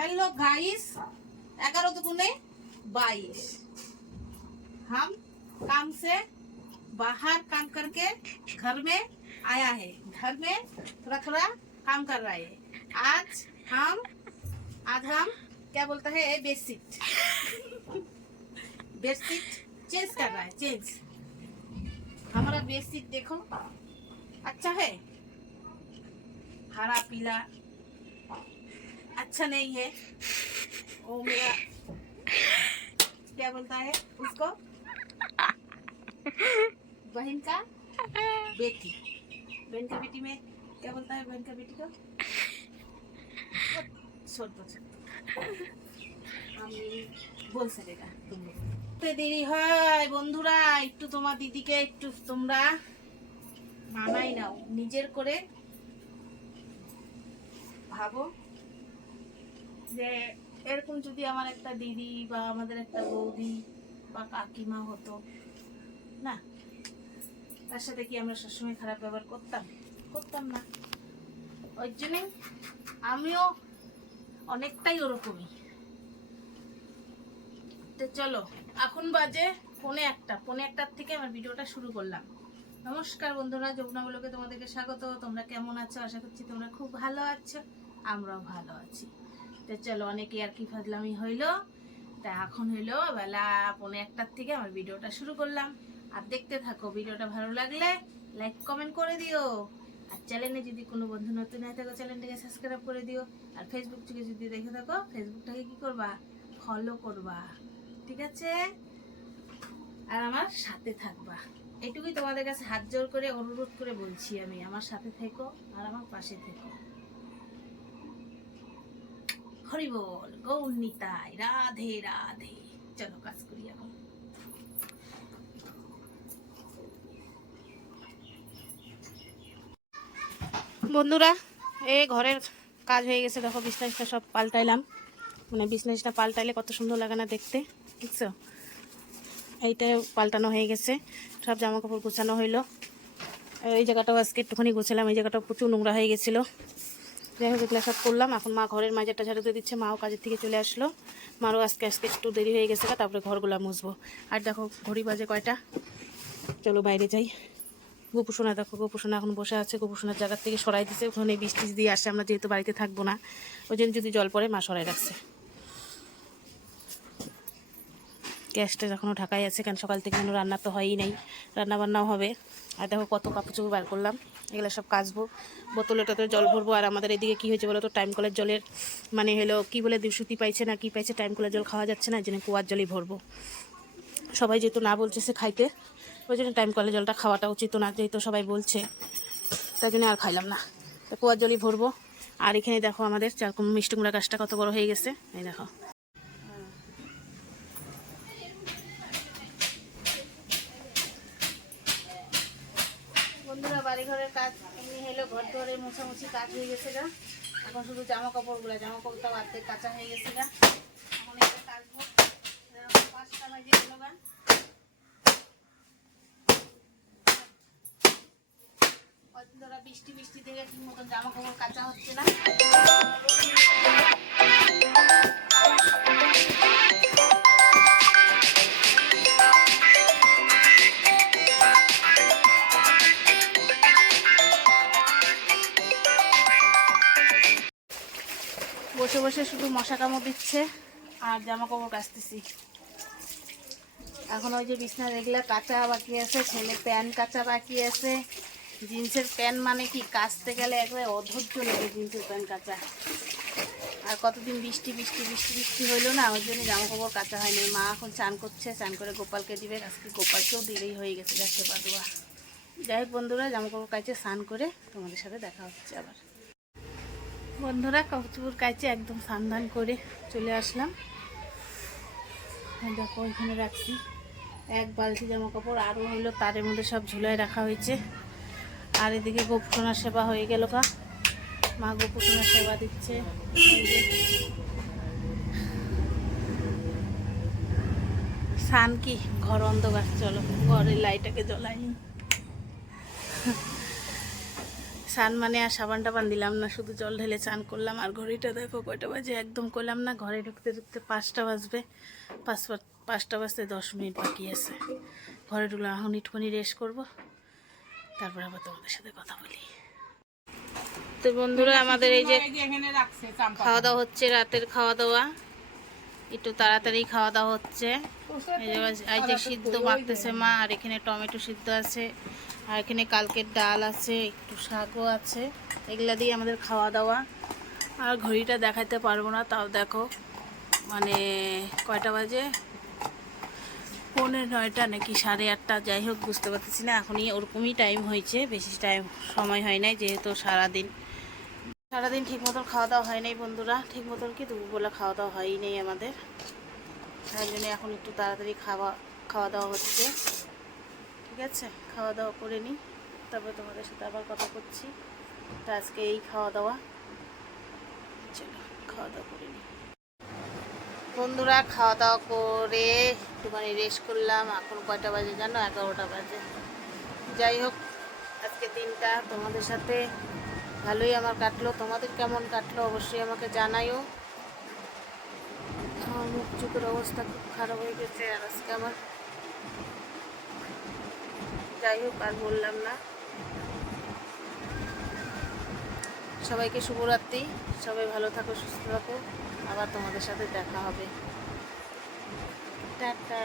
Hello guys, 11 दुगुने 22। हम काम से बाहर काम करके घर में आया है। घर में थोड़ा थोड़ा काम कर रहा है। आज हम क्या बोलता है, बेडशीट चेंज कर रहा है। चेंज हमारा बेडशीट देखो, अच्छा है। हरा पीला अच्छा नहीं है। वो मेरा क्या बोलता है उसको, बहन का बेटी। बहन का बेटी में क्या बोलता है, बहन का बेटी को छोट আমি বল सकेगा तुम लोग। देरी হয় বন্ধুরা, একটু তোমার দিদিকে একটু তোমরা মানাই নাও, নিজের করে ভাবো যে এরকম যদি আমার একটা দিদি বা আমাদের একটা বৌদি বা কাকিমা হতো না, তার সাথে কি আমরা সবসময় খারাপ ব্যবহার করতাম না। ওই জন্যই আমিও অনেকটাই ওরকমই। তো চলো, এখন বাজে পৌনে একটার থেকে আমার ভিডিওটা শুরু করলাম। নমস্কার বন্ধুরা, যমুনা ব্লগে তোমাদেরকে স্বাগত। তোমরা কেমন আছো? আশা করছি তোমরা খুব ভালো আছো, আমরাও ভালো আছি। তো চলো, অনেকে আর কি ফাজলামি হইলো। তা এখন হইলো বেলা পৌনে একটার থেকে আমার ভিডিওটা শুরু করলাম। আর দেখতে থাকো, ভিডিওটা ভালো লাগলে লাইক কমেন্ট করে দিও। আর চ্যানেলে যদি কোনো বন্ধু নতুন হয়ে থাকো, চ্যানেলটাকে সাবস্ক্রাইব করে দিও। আর ফেসবুক থেকে যদি দেখে থাকো, ফেসবুকটাকে কি করবা, ফলো করবা, ঠিক আছে? আর আমার সাথে থাকবা, এইটুকুই তোমাদের কাছে হাত জোর করে অনুরোধ করে বলছি। আমি আমার সাথে থেকো আর আমার পাশে থেকো। হরি বল, গৌর নিতাই, রাধে রাধে। চলো কাজ করি এখন। বন্ধুরা, এই ঘরের কাজ হয়ে গেছে। দেখো বিছনাটা সব পাল্টাইলাম। মানে বিছনাটা পাল্টাইলে কত সুন্দর লাগে না দেখতে, বুঝছো? এইটা পাল্টানো হয়ে গেছে, সব জামা কাপড় গোছানো হইলো। এই জায়গাটাও আজকে একটুখানি গোছালাম, এই জায়গাটাও প্রচুর নোংরা হয়ে গেছিলো। যাই হোক, এগুলো সব করলাম। এখন মা ঘরের মাঝেটা ঝাড়ু দিয়ে দিচ্ছে। মাও কাজের থেকে চলে আসলো। মারও আজকে একটু দেরি হয়ে গেছে, তারপরে ঘরগুলো মুছবো। আর দেখো ঘড়ি বাজে কয়টা, চলো বাইরে যাই। গোপুসোনা দেখো, গোপুসোনা এখন বসে আছে। গোপুসোনার জায়গার থেকে সরাই দিচ্ছে, ওখানে বৃষ্টি দিয়ে আসে। আমরা যেহেতু বাড়িতে থাকবো না, ওই জন্য যদি জল পড়ে মা সরাই রাখছে। গ্যাসটা এখনও ঢাকাই আছে, কারণ সকাল থেকে কোনো রান্না তো হয়ই নাই, রান্না বান্নাও হবে। আর দেখো কত কাপড় চোপড় বার করলাম, এগুলো সব কাচবো। বোতলেটাতে জল ভরবো। আর আমাদের এদিকে কী হয়েছে বলো তো, টাইম কলের জলের মানে হলো কী বলে দুশুতি পাইছে না কি পাইছে, টাইম কলের জল খাওয়া যাচ্ছে না, এই জন্য কুয়ার জলই ভরবো। সবাই যেহেতু না বলছে সে খাইতে, ওই জন্য টাইম কলের জলটা খাওয়াটা উচিত না, যেহেতু সবাই বলছে, তাই জন্য আর খাইলাম না। তো কুয়ার জলই ভরবো। আর এখানে দেখো আমাদের চারকম মিষ্টি কুমড়া গাছটা কত বড় হয়ে গেছে, এই দেখো। বন্ধুরা, বাড়িঘরের কাজ এমনি হলো, ঘর ধরে মোছামুছি কাজ হয়ে গেছে গা। এখন শুধু জামা কাপড়টাও অর্ধেক কাঁচা হয়ে গেছে গা। এখন এটা কাচবো। 5টা বাজে গেল গা। কদিন ধরে বৃষ্টি থেকে ঠিক মতন জামা কাপড় কাঁচা হচ্ছে না। বসে বসে শুধু মশা কামড় দিচ্ছে আর জামা কাপড় কাচতেছি। এখন ওই যে বিছনা এগুলা কাঁচা বাকি আছে, ছেলে প্যান্ট কাঁচা বাকি আছে। জিন্সের প্যান্ট মানে কি, কাচতে গেলে একবারে অধৈর্য লাগে জিন্সের প্যান্ট কাঁচা। আর কতদিন বৃষ্টি হইলো না, ওই জন্য জামা কাপড় কাঁচা হয়নি। মা এখন চান করছে, চান করে গোপালকে দিবে। আজকে গোপালকেও দিলেই হয়ে গেছে, যাচ্ছে পাদুয়া। যাই হোক বন্ধুরা, জামা কাপড় কাচে স্নান করে তোমাদের সাথে দেখা হচ্ছে আবার। বন্ধুরা, কাপড় চোপড় কাচে একদম স্নান করে চলে আসলাম। দেখো ওইখানে রাখছি এক বালতি জামা কাপড়, আরও হইলো তারের মধ্যে সব ঝুলায় রাখা হয়েছে। আর এদিকে গোপুসোনার সেবা হয়ে গেল কা, মা গোপুসোনার সেবা দিচ্ছে। সান কি ঘর অন্ধকার, চলো ঘরের লাইটটাকে জ্বলাই। স্নান মানে আর সাবান টাবান দিলাম না, শুধু জল ঢেলে চান করলাম। আর ঘড়িটা দেখো কয়টা বাজে, একদম করলাম না। ঘরে ঢুকতে ঢুকতে 5টা বাজবে। 5টা বাজতে 10 মিনিট বাকি আছে। ঘরে ঢুকলাম, এখন একটুখানি রেস্ট করবো, তারপর আবার তোমাদের সাথে কথা বলি। তো বন্ধুরা, আমাদের এই যে খাওয়া দাওয়া হচ্ছে, রাতের খাওয়া দাওয়া একটু তাড়াতাড়ি খাওয়া দাওয়া হচ্ছে। এই যে সিদ্ধ মাখতেছে মা, আর এখানে টমেটো সিদ্ধ আছে, আর এখানে কালকের ডাল আছে, একটু শাকও আছে। এগুলা দিয়ে আমাদের খাওয়া দাওয়া। আর ঘড়িটা দেখাতে পারবো না, তাও দেখো মানে কয়টা বাজে, 9:45 নাকি 8:30, যাই হোক বুঝতে পারতেছি না। এখনই ওরকমই টাইম হয়েছে, বেশি টাইম সময় হয় নাই, যেহেতু সারাদিন ঠিক মতন খাওয়া দাওয়া হয় নাই বন্ধুরা। ঠিক মতন কি দুপুরবেলা খাওয়া দাওয়া হয়ই নেই আমাদের, তাই জন্য এখন একটু তাড়াতাড়ি খাওয়া দাওয়া হচ্ছে। ঠিক আছে, খাওয়া দাওয়া করে নিই, তারপর তোমাদের সাথে আবার কথা করছি। তো আজকে এই খাওয়া দাওয়া, চলো খাওয়া দাওয়া করে নিই বন্ধুরা। খাওয়া দাওয়া করে একটুখানি রেস্ট করলাম। এখন কয়টা বাজে জানো? 11টা বাজে। যাই হোক, আজকে দিনটা তোমাদের সাথে ভালোই আমার কাটলো। তোমাদের কেমন কাটলো অবশ্যই আমাকে জানাইও। আমার মুখ চোখের অবস্থা খুব খারাপ হয়ে গেছে আর আজকে আমার, যাই হোক আর বললাম না। সবাইকে শুভরাত্রি, সবাই ভালো থাকো, সুস্থ থাকো। আবার তোমাদের সাথে দেখা হবে। টাটা।